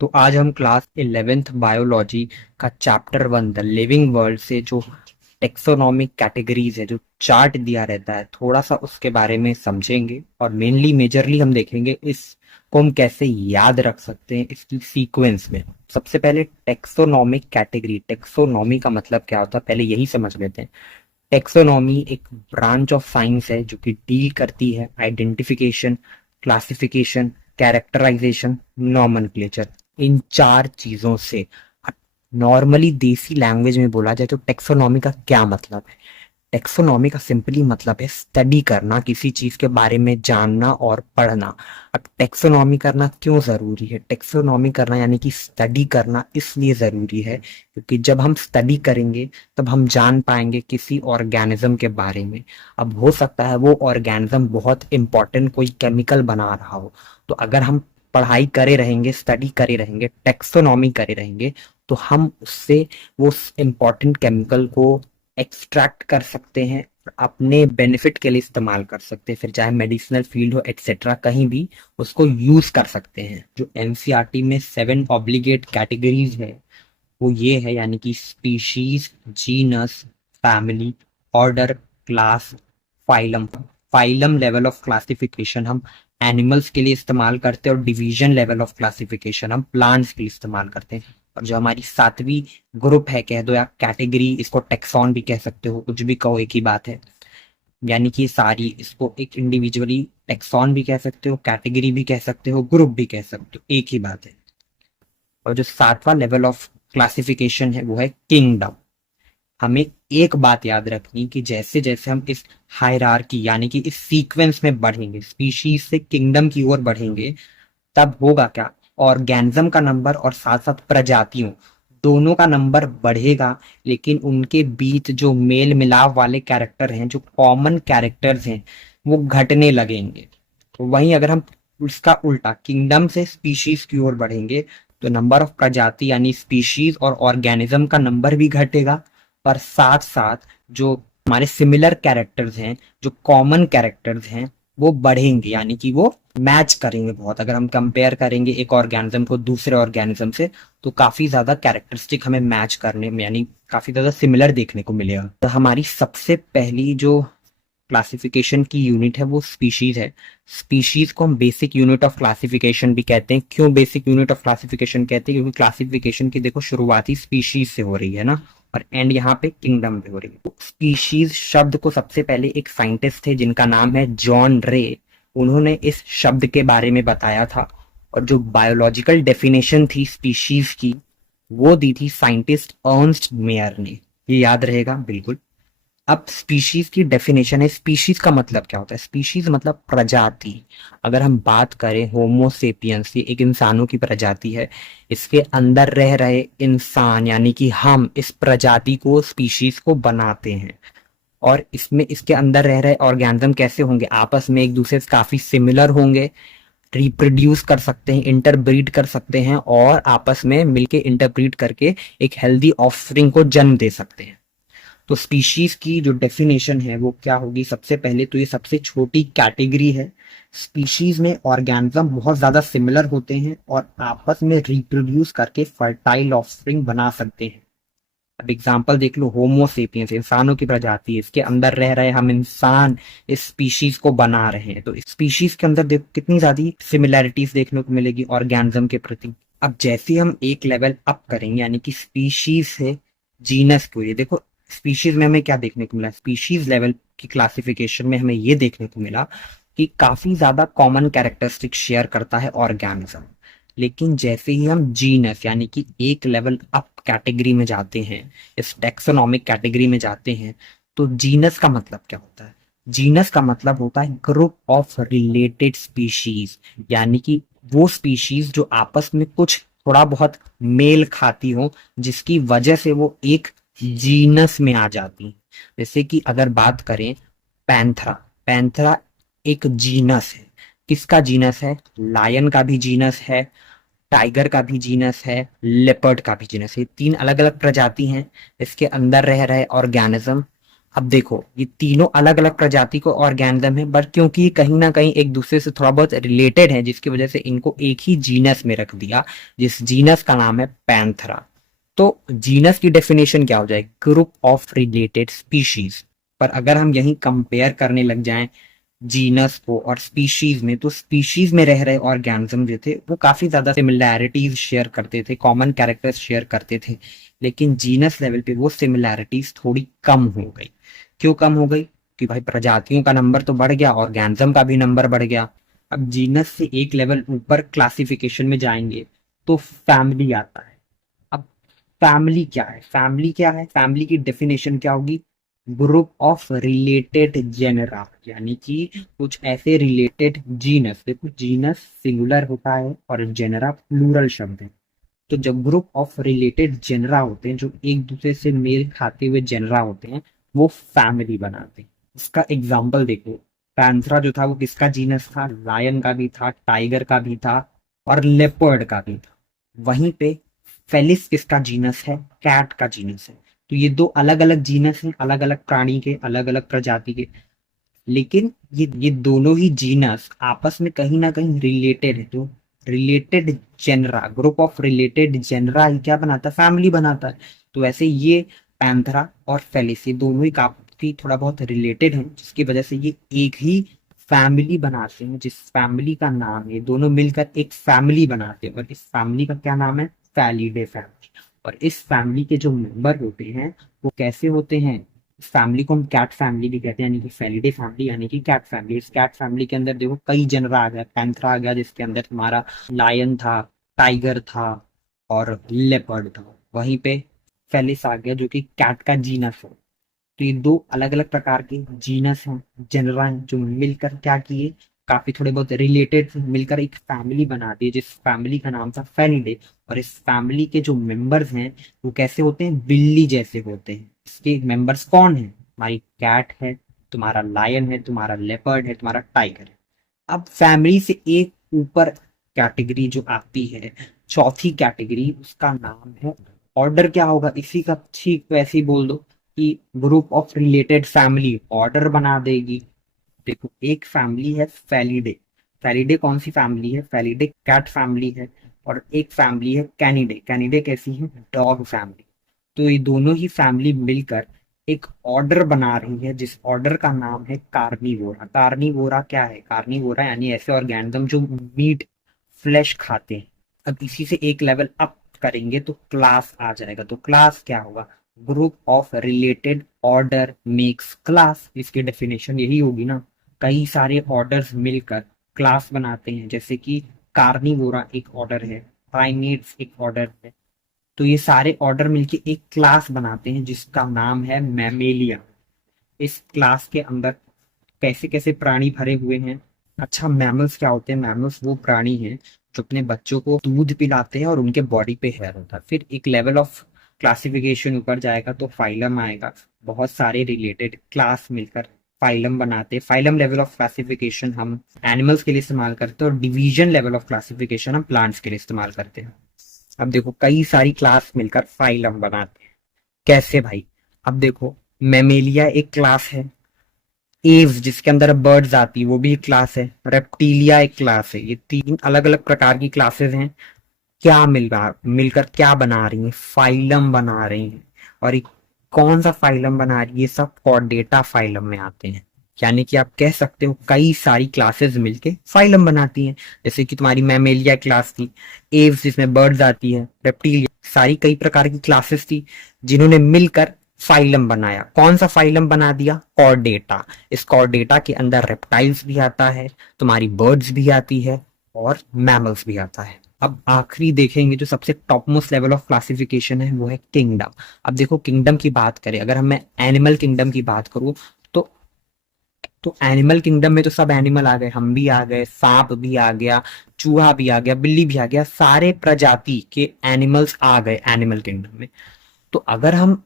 तो आज हम क्लास 11th बायोलॉजी का चैप्टर 1 द लिविंग वर्ल्ड से जो टेक्सोनॉमिक कैटेगरीज है, जो चार्ट दिया रहता है, थोड़ा सा उसके बारे में समझेंगे और मेनली मेजरली हम देखेंगे इसको हम कैसे याद रख सकते हैं इसकी सीक्वेंस में। सबसे पहले टेक्सोनॉमिक कैटेगरी, टेक्सोनॉमी का मतलब क्या होता है पहले यही समझ लेते हैं। टेक्सोनॉमी एक ब्रांच ऑफ साइंस है जो कि डील करती है आइडेंटिफिकेशन, क्लासिफिकेशन, कैरेक्टराइजेशन, नॉमेनक्लेचर, इन चार चीजों से। नॉर्मली देसी लैंग्वेज में बोला जाए तो टेक्सोनॉमी का क्या मतलब है? टेक्सोनॉमी का सिंपली मतलब है स्टडी करना, किसी चीज के बारे में जानना और पढ़ना। अब टेक्सोनॉमी करना क्यों जरूरी है? टेक्सोनॉमी करना यानी कि स्टडी करना इसलिए जरूरी है क्योंकि जब हम स्टडी करेंगे तब हम जान पाएंगे किसी ऑर्गेनिज्म के बारे में। अब हो सकता है वो ऑर्गेनिज्म बहुत इंपॉर्टेंट कोई केमिकल बना रहा हो, तो अगर हम पढ़ाई करे रहेंगे, स्टडी करे रहेंगे, टेक्सोनॉमी करे रहेंगे, तो हम उससे वो इम्पोर्टेंट केमिकल को एक्सट्रैक्ट कर सकते हैं, अपने बेनिफिट के लिए इस्तेमाल कर सकते हैं, फिर चाहे मेडिसिनल फील्ड हो एक्सेट्रा, कहीं भी उसको यूज कर सकते हैं। जो एनसीईआरटी में 7 ऑब्लिगेट कैटेगरीज है वो ये है, यानी कि species, genus, family, order, class, phylum. Phylum level of classification हम एनिमल्स के लिए इस्तेमाल करते हैं और डिवीजन लेवल ऑफ क्लासिफिकेशन हम प्लांट्स के लिए इस्तेमाल करते हैं। और जो हमारी 7वीं ग्रुप है, कह दो या कैटेगरी, इसको टेक्सॉन भी कह सकते हो, कुछ भी कहो एक ही बात है। यानी कि सारी, इसको एक इंडिविजुअली टेक्सॉन भी कह सकते हो, कैटेगरी भी कह सकते हो, ग्रुप भी कह सकते हो, एक ही बात है। और जो 7वां लेवल ऑफ क्लासिफिकेशन है वो है किंगडम। हमें एक बात याद रखनी कि जैसे जैसे हम इस हायरार्की यानी कि इस सीक्वेंस में बढ़ेंगे, स्पीशीज से किंगडम की ओर बढ़ेंगे, तब होगा क्या? ऑर्गेनिज्म का नंबर और साथ साथ प्रजातियों दोनों का नंबर बढ़ेगा, लेकिन उनके बीच जो मेल मिलाप वाले कैरेक्टर हैं, जो कॉमन कैरेक्टर्स हैं, वो घटने लगेंगे। वहीं अगर हम उसका उल्टा किंगडम से स्पीशीज की ओर बढ़ेंगे तो नंबर ऑफ प्रजाति यानी स्पीशीज और ऑर्गेनिज्म का नंबर भी घटेगा, पर साथ साथ जो हमारे सिमिलर कैरेक्टर्स हैं, जो कॉमन कैरेक्टर्स हैं, वो बढ़ेंगे, यानी कि वो मैच करेंगे बहुत। अगर हम कंपेयर करेंगे एक ऑर्गेनिज्म को दूसरे ऑर्गेनिज्म से तो काफी ज्यादा कैरेक्टरिस्टिक हमें मैच करने में, यानी काफी ज्यादा सिमिलर देखने को मिलेगा। तो हमारी सबसे पहली जो क्लासिफिकेशन की यूनिट है वो स्पीशीज है। स्पीशीज को हम बेसिक यूनिट ऑफ क्लासिफिकेशन भी कहते हैं। क्यों बेसिक यूनिट ऑफ क्लासिफिकेशन कहते हैं? क्योंकि क्लासिफिकेशन की देखो शुरुआती स्पीशीज से हो रही है ना, और एंड यहाँ पे किंगडम पे हो रही है। स्पीशीज शब्द को सबसे पहले एक साइंटिस्ट थे जिनका नाम है जॉन रे, उन्होंने इस शब्द के बारे में बताया था। और जो बायोलॉजिकल डेफिनेशन थी स्पीशीज की वो दी थी साइंटिस्ट अर्नस्ट मेयर ने। ये याद रहेगा बिल्कुल। अब स्पीशीज की डेफिनेशन है। स्पीशीज का मतलब क्या होता है? स्पीशीज मतलब प्रजाति। अगर हम बात करें होमोसेपियंस की, एक इंसानों की प्रजाति है, इसके अंदर रह रहे इंसान यानी कि हम इस प्रजाति को, स्पीशीज को बनाते हैं। और इसमें इसके अंदर रह रहे ऑर्गेनिज्म कैसे होंगे? आपस में एक दूसरे से काफी सिमिलर होंगे, रिप्रोड्यूस कर सकते हैं, इंटरब्रीड कर सकते हैं और आपस में मिलके इंटरब्रीड करके एक हेल्दी ऑफस्प्रिंग को जन्म दे सकते हैं। तो स्पीशीज की जो डेफिनेशन है वो क्या होगी? सबसे पहले तो ये सबसे छोटी कैटेगरी है। स्पीशीज में ऑर्गेनिज्म बहुत ज्यादा सिमिलर होते हैं और आपस में रिप्रोड्यूस करके फर्टाइल ऑफस्प्रिंग बना सकते हैं। अब एग्जांपल देख लो, होमोसेपियंस इंसानों की प्रजाति है, इसके अंदर रह रहे हम इंसान इस स्पीशीज को बना रहे हैं, तो इस स्पीशीज के अंदर देखो कितनी ज्यादा सिमिलैरिटीज देखने को मिलेगी ऑर्गेनिज्म के प्रति। अब जैसे ही हम एक लेवल अप करेंगे यानी कि स्पीशीज से जीनस को, ये देखो स्पीशीज में हमें क्या देखने को मिला? स्पीशीज लेवल की क्लासिफिकेशन में हमें ये देखने को मिला कि काफी ज्यादा कॉमन कैरेक्टरिस्टिक शेयर करता है ऑर्गेनिज्म। लेकिन जैसे ही हम जीनस यानी कि एक लेवल अप कैटेगरी में जाते हैं, इस टेक्सोनॉमिक कैटेगरी में जाते हैं, तो जीनस का मतलब क्या होता है? जीनस का मतलब होता है ग्रुप ऑफ रिलेटेड स्पीशीज, यानी कि वो स्पीशीज जो आपस में कुछ थोड़ा बहुत मेल खाती हो, जिसकी वजह से वो एक जीनस में आ जाती हैं। जैसे कि अगर बात करें पैंथरा, पैंथरा एक जीनस है। किसका जीनस है? लायन का भी जीनस है, टाइगर का भी जीनस है, लेपर्ड का भी जीनस है। 3 अलग अलग प्रजाति हैं। इसके अंदर रह रहे ऑर्गेनिज्म अब देखो ये तीनों अलग अलग प्रजाति को ऑर्गेनिज्म है, बट क्योंकि ये कहीं ना कहीं एक दूसरे से थोड़ा बहुत रिलेटेड है, जिसकी वजह से इनको एक ही जीनस में रख दिया, जिस जीनस का नाम है पैंथरा। तो जीनस की डेफिनेशन क्या हो जाए? Group of related species. पर अगर हम यही कंपेयर करने लग जाएं जीनस को और स्पीशीज में, तो स्पीशीज में रह रहे ऑर्गेनिज्म जो थे वो काफी ज्यादा सिमिलैरिटीज शेयर करते थे, कॉमन कैरेक्टर्स शेयर करते थे। लेकिन जीनस लेवल पे वो सिमिलैरिटीज थोड़ी कम हो गई। क्यों कम हो गई? कि भाई प्रजातियों का नंबर तो बढ़ गया, ऑर्गेनिज्म का भी नंबर बढ़ गया। अब जीनस से एक लेवल ऊपर क्लासिफिकेशन में जाएंगे तो फैमिली आता है। अब फैमिली क्या है? फैमिली क्या है? फैमिली की डेफिनेशन क्या होगी? ग्रुप ऑफ रिलेटेड जेनरा, यानी कि कुछ ऐसे रिलेटेड जीनस। देखो जीनस सिंगुलर होता है और जेनरा प्लूरल शब्द है। तो जब ग्रुप ऑफ रिलेटेड जेनरा होते हैं, जो एक दूसरे से मेल खाते हुए जेनरा होते हैं, वो फैमिली बनाते हैं। इसका एग्जाम्पल देखो, पैंथरा जो था वो किसका जीनस था? लायन का भी था, टाइगर का भी था और लेपर्ड का भी था। वहीं पे फेलिस किसका जीनस है? कैट का जीनस है। तो ये दो अलग अलग जीनस हैं, अलग अलग प्राणी के, अलग अलग प्रजाति के। लेकिन ये दोनों ही जीनस आपस में कहीं ना कहीं रिलेटेड है। तो related genera, group of related genera ही क्या बनाता है? फैमिली बनाता है। तो वैसे ये पैंथरा और फेलिस, ये दोनों ही काफी थोड़ा बहुत रिलेटेड हैं, जिसकी वजह से ये एक ही फैमिली बनाते हैं, जिस फैमिली का नाम है, दोनों मिलकर एक फैमिली बनाते हैं। और इस फैमिली का क्या नाम है? Felidae family. और इस फैमिली के जो मेंबर होते हैं वो कैसे होते हैं? इस फैमिली को हम कैट फैमिली भी कहते हैं, यानी कि फेलिडे फैमिली, यानी कि कैट फैमिली। इस कैट फैमिली के अंदर देखो कई जनरा आ गया, पैंथरा आ गया जिसके अंदर तुम्हारा लायन था, टाइगर था और लेपर्ड था। वहीं पे फेलिस आ गया जो कि कैट का जीनस है। तो ये दो अलग अलग प्रकार के जीनस हैं, जनरा हैं, जो मिलकर क्या किए? काफी थोड़े बहुत रिलेटेड मिलकर एक फैमिली बना दी, जिस फैमिली का नाम था फेलिडे। और इस फैमिली के जो मेंबर्स हैं वो कैसे होते हैं? बिल्ली जैसे होते हैं। इसके मेंबर्स कौन है? हमारी कैट है, तुम्हारा लायन है, तुम्हारा लेपर्ड है, तुम्हारा टाइगर है। अब फैमिली से एक ऊपर कैटेगरी जो आती है, चौथी कैटेगरी, उसका नाम है ऑर्डर। क्या होगा? इसी का ठीक वैसे ही बोल दो कि group of related family order बना देगी। देखो एक फैमिली है फैलिडे। फैलिडे कौन सी फैमिली है? फैलिडे कैट फैमिली है। और एक फैमिली है कैनिडे। कैनिडे कैसी है? Dog family. तो ये दोनों ही फैमिली मिलकर एक ऑर्डर बना रही है, जिस ऑर्डर का नाम है कार्निवोरा। कार्निवोरा क्या है? कार्निवोरा यानी ऐसे ऑर्गेनिज्म जो मीट, फ्लैश खाते हैं। अब इसी से एक लेवल अप करेंगे तो क्लास आ जाएगा। तो क्लास क्या होगा? Group of related order makes class. इसकी डेफिनेशन यही होगी ना, कई सारे ऑर्डर्स मिलकर क्लास बनाते हैं। जैसे कि कार्निवोरा एक ऑर्डर है, प्राइमेट्स एक ऑर्डर है। तो ये सारे ऑर्डर मिलके एक क्लास बनाते हैं जिसका नाम है मैमेलिया। इस क्लास के अंदर कैसे कैसे प्राणी भरे हुए हैं? अच्छा, मैमल्स क्या होते हैं? मैमल्स वो प्राणी हैं जो अपने बच्चों को दूध पिलाते हैं और उनके बॉडी पे हेयर होता है। फिर एक लेवल ऑफ क्लासिफिकेशन ऊपर जाएगा तो फाइलम आएगा। बहुत सारे रिलेटेड क्लास मिलकर फाइलम बनाते हैं। फाइलम लेवल ऑफ क्लासिफिकेशन हम एनिमल्स के लिए इस्तेमाल करते हैं और डिवीजन लेवल ऑफ क्लासिफिकेशन हम प्लांट्स के लिए इस्तेमाल करते हैं। अब देखो कई सारी क्लास मिलकर फाइलम बनाते हैं। कैसे भाई? अब देखो मेमेलिया एक क्लास है, एव्स जिसके अंदर बर्ड्स आती है वो भी एक क्लास है, रेप्टिलिया एक क्लास है। ये तीन अलग अलग प्रकार की क्लासेस हैं। क्या मिलकर क्या बना रही हैं? फाइलम बना रही हैं। और ये कौन सा फाइलम बना रही है? ये सब कॉर्डेटा फाइलम में आते हैं। यानी कि आप कह सकते हो कई सारी क्लासेस मिलके फाइलम बनाती हैं। जैसे कि तुम्हारी मैमेलिया क्लास थी, एव्स जिसमें बर्ड्स आती है, रेप्टिलिया, सारी कई प्रकार की क्लासेस थी जिन्होंने मिलकर फाइलम बनाया। कौन सा फाइलम बना दिया? कॉर्डेटा। इस कॉर्डेटा के अंदर रेप्टाइल्स भी आता है, तुम्हारी बर्ड्स भी आती है और मैमल्स भी आता है। अब आखिरी देखेंगे जो सबसे top most level of classification है वो है किंगडम। अब देखो किंगडम की बात करें, अगर हम मैं एनिमल किंगडम की बात करूं तो एनिमल किंगडम में तो सब एनिमल आ गए, हम भी आ गए, सांप भी आ गया, चूहा भी आ गया, बिल्ली भी आ गया, सारे प्रजाति के एनिमल्स आ गए एनिमल किंगडम में। तो अगर हम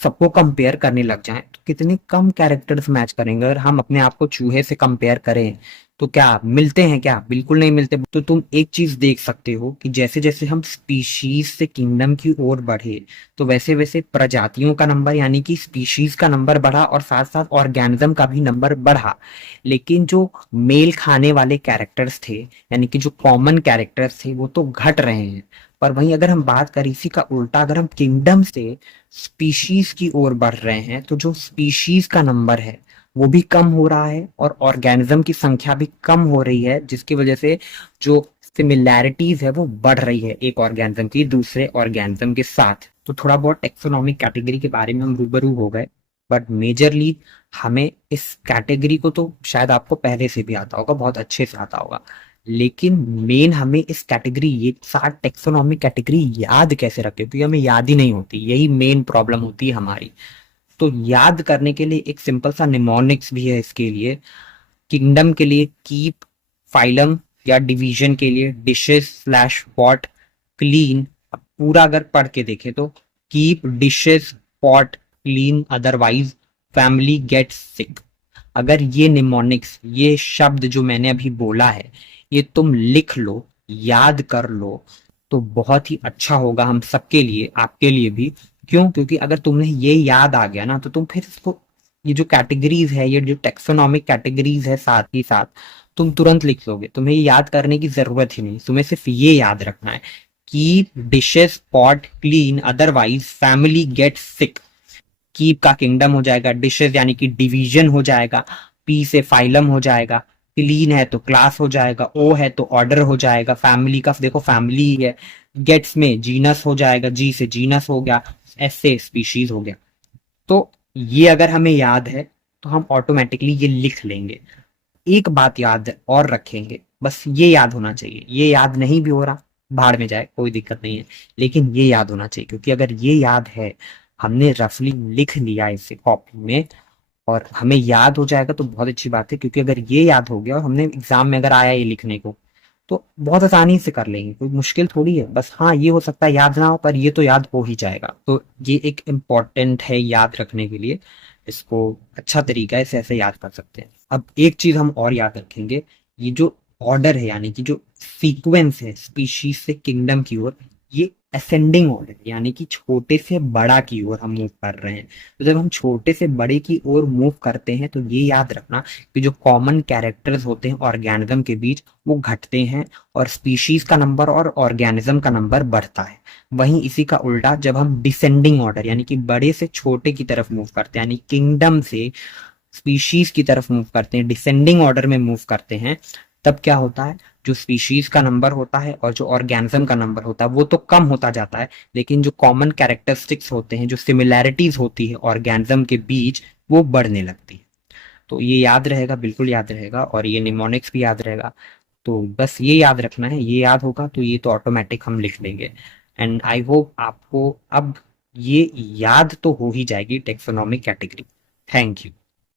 सबको कंपेयर करने लग जाएं तो कितने कम कैरेक्टर्स मैच करेंगे। अगर हम अपने आप को चूहे से कंपेयर करें तो क्या मिलते हैं? क्या बिल्कुल नहीं मिलते। तो तुम एक चीज देख सकते हो कि जैसे जैसे हम स्पीशीज से किंगडम की ओर बढ़े, तो वैसे वैसे प्रजातियों का नंबर यानी कि स्पीशीज का नंबर बढ़ा और साथ साथ ऑर्गेनिज्म का भी नंबर बढ़ा। लेकिन जो मेल खाने वाले कैरेक्टर्स थे, यानी कि जो कॉमन कैरेक्टर्स थे, वो तो घट रहे हैं। पर वहीं अगर हम बात करें इसी का उल्टा, अगर हम किंगडम से स्पीशीज की ओर बढ़ रहे हैं, तो जो स्पीशीज का नंबर है वो भी कम हो रहा है और ऑर्गेनिज्म की संख्या भी कम हो रही है, जिसकी वजह से जो सिमिलैरिटीज है वो बढ़ रही है एक ऑर्गेनिज्म की दूसरे ऑर्गेनिज्म के साथ। तो थोड़ा बहुत टेक्सोनॉमिक कैटेगरी के बारे में हम रूबरू हो गए, बट मेजरली हमें इस कैटेगरी को तो शायद आपको पहले से भी आता होगा, बहुत अच्छे से आता होगा। लेकिन मेन हमें इस कैटेगरी, ये 7 टेक्सोनॉमिक कैटेगरी याद कैसे रखें, क्योंकि हमें याद ही नहीं होती, यही मेन प्रॉब्लम होती है हमारी। तो याद करने के लिए एक सिंपल सा निमोनिक्स भी है इसके लिए। किंगडम के लिए कीप, फाइलम या डिवीजन के लिए डिशेस स्लैश पॉट, क्लीन। अब पूरा अगर पढ़ के देखे तो keep, dishes, pot, clean, otherwise, family gets sick. अगर ये निमोनिक्स, ये शब्द जो मैंने अभी बोला है, ये तुम लिख लो, याद कर लो, तो बहुत ही अच्छा होगा हम सबके लिए, आपके लिए भी। क्यों? क्योंकि अगर तुम्हें ये याद आ गया ना, तो तुम फिर इसको, ये जो कैटेगरीज है, ये जो टेक्सोनॉमिक कैटेगरीज है, साथ ही साथ तुम तुरंत लिख लोगे, तुम्हें ये याद करने की जरूरत ही नहीं। तुम्हें सिर्फ ये याद रखना है, keep dishes pot clean otherwise family get sick. Keep का किंगडम हो जाएगा, डिशेज यानी कि डिवीजन हो जाएगा, पी से फाइलम हो जाएगा, क्लीन है तो क्लास हो जाएगा, ओ है तो ऑर्डर हो जाएगा, फैमिली का देखो फैमिली है, गेट्स में जीनस हो जाएगा, जी से जीनस हो गया, एस से स्पीशीज हो गया। तो ये अगर हमें याद है तो हम ऑटोमेटिकली ये लिख लेंगे। एक बात याद और रखेंगे, बस ये याद होना चाहिए, ये याद नहीं भी हो रहा, भाड़ में जाए, कोई दिक्कत नहीं है, लेकिन ये याद होना चाहिए, क्योंकि अगर ये याद है, हमने रफली लिख लिया इसे कॉपी में और हमें याद हो जाएगा, तो बहुत अच्छी बात है। क्योंकि अगर ये याद हो गया और हमने एग्जाम में अगर आया ये लिखने को, तो बहुत आसानी से कर लेंगे, कोई मुश्किल थोड़ी है। बस हाँ, ये हो सकता है याद ना हो, पर ये तो याद हो ही जाएगा। तो ये एक इम्पॉर्टेंट है याद रखने के लिए, इसको अच्छा तरीका है, इसे ऐसे याद कर सकते हैं। अब एक चीज हम और याद रखेंगे, ये जो ऑर्डर है यानी कि जो सीक्वेंस है स्पीशीज से किंगडम की ओर, ये असेंडिंग ऑर्डर यानी कि छोटे से बड़ा की ओर हम मूव कर रहे हैं। तो जब हम छोटे से बड़े की ओर मूव करते हैं, तो ये याद रखना कि जो कॉमन कैरेक्टर्स होते हैं ऑर्गेनिज्म के बीच, वो घटते हैं और स्पीशीज का नंबर और ऑर्गेनिज्म का नंबर बढ़ता है। वहीं इसी का उल्टा, जब हम डिसेंडिंग ऑर्डर यानी कि बड़े से छोटे की तरफ मूव करते हैं, यानी किंगडम से स्पीशीज की तरफ मूव करते हैं, डिसेंडिंग ऑर्डर में मूव करते हैं, तब क्या होता है, जो स्पीशीज का नंबर होता है और जो ऑर्गेनिज्म का नंबर होता है वो तो कम होता जाता है, लेकिन जो कॉमन कैरेक्टरिस्टिक्स होते हैं, जो सिमिलैरिटीज होती है ऑर्गेनिज्म के बीच, वो बढ़ने लगती है। तो ये याद रहेगा, बिल्कुल याद रहेगा, और ये निमोनिक्स भी याद रहेगा। तो बस ये याद रखना है, ये याद होगा तो ये तो ऑटोमेटिक हम लिख लेंगे। एंड आई होप आपको अब ये याद तो हो ही जाएगी टेक्सोनॉमिक कैटेगरी। Thank you.